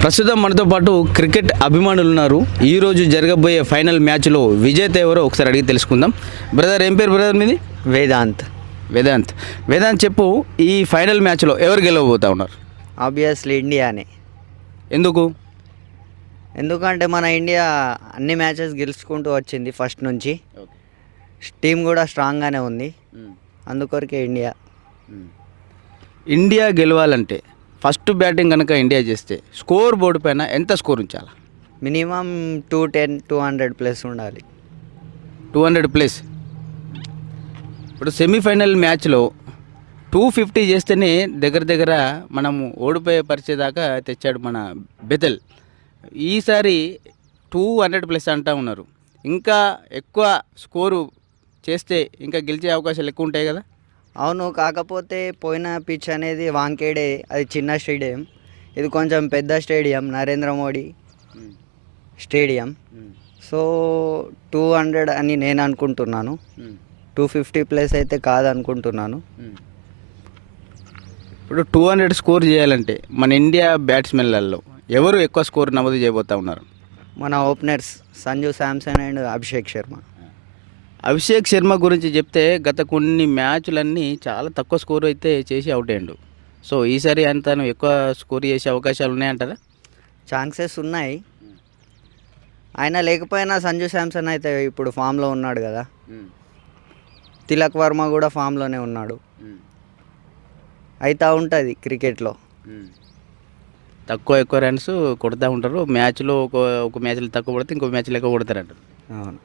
ప్రస్తుతం మనతో పాటు క్రికెట్ అభిమానులు ఉన్నారు. ఈరోజు జరగబోయే ఫైనల్ మ్యాచ్లో విజేత ఎవరో ఒకసారి అడిగి తెలుసుకుందాం. బ్రదర్, ఏం పేరు బ్రదర్ మీది? వేదాంత్. వేదాంత్ చెప్పు, ఈ ఫైనల్ మ్యాచ్లో ఎవరు గెలవబోతా ఉన్నారు? ఆబ్వియస్లీ ఇండియానే. ఎందుకు? ఎందుకంటే మన ఇండియా అన్ని మ్యాచెస్ గెలుచుకుంటూ వచ్చింది ఫస్ట్ నుంచి. టీం కూడా స్ట్రాంగ్గానే ఉంది, అందుకొరకే ఇండియా గెలవాలంటే ఫస్ట్ బ్యాటింగ్ కనుక ఇండియా చేస్తే స్కోర్ బోర్డు పైన ఎంత స్కోర్ ఉంచాలి? మినిమం 210, 200 ప్లస్ ఉండాలి. 200+. ఇప్పుడు సెమీఫైనల్ మ్యాచ్లో 250 చేస్తేనే దగ్గర మనము ఓడిపోయే పరిస్థితి దాకా తెచ్చాడు మన బెతెల్. ఈసారి 200+ అంటా ఉన్నారు. ఇంకా ఎక్కువ స్కోరు చేస్తే ఇంకా గెలిచే అవకాశాలు ఎక్కువ ఉంటాయి కదా? అవును, కాకపోతే పోయిన పిచ్ అనేది వాంకేడే, అది చిన్న స్టేడియం. ఇది కొంచెం పెద్ద stadium, Narendra Modi stadium. So 200 అని నేను అనుకుంటున్నాను. 250+ అయితే కాదనుకుంటున్నాను. ఇప్పుడు 200 స్కోర్ చేయాలంటే మన ఇండియా బ్యాట్స్మెన్లలో ఎవరు ఎక్కువ స్కోర్ నమోదు చేయబోతా ఉన్నారు? మన ఓపెనర్స్ సంజు శాంసన్ అండ్ అభిషేక్ శర్మ. అభిషేక్ శర్మ గురించి చెప్తే గత కొన్ని మ్యాచ్లన్నీ చాలా తక్కువ స్కోర్ అయితే చేసి అవుట్ అయ్యాడు. సో ఈసారి తను ఎక్కువ స్కోర్ చేసే అవకాశాలు ఉన్నాయంటారా? ఛాన్సెస్ ఉన్నాయి. ఆయన లేకపోయినా సంజు శాంసన్ అయితే ఇప్పుడు ఫామ్లో ఉన్నాడు కదా. తిలక్ వర్మ కూడా ఫామ్లోనే ఉన్నాడు. అవుతూ ఉంటుంది క్రికెట్లో. ఎక్కువ రన్స్ కొడుతూ ఉంటారు. మ్యాచ్లో ఒక మ్యాచ్లో తక్కువ కొడితే ఇంకో మ్యాచ్లో ఎక్కువ కొడతారంటారు. అవును.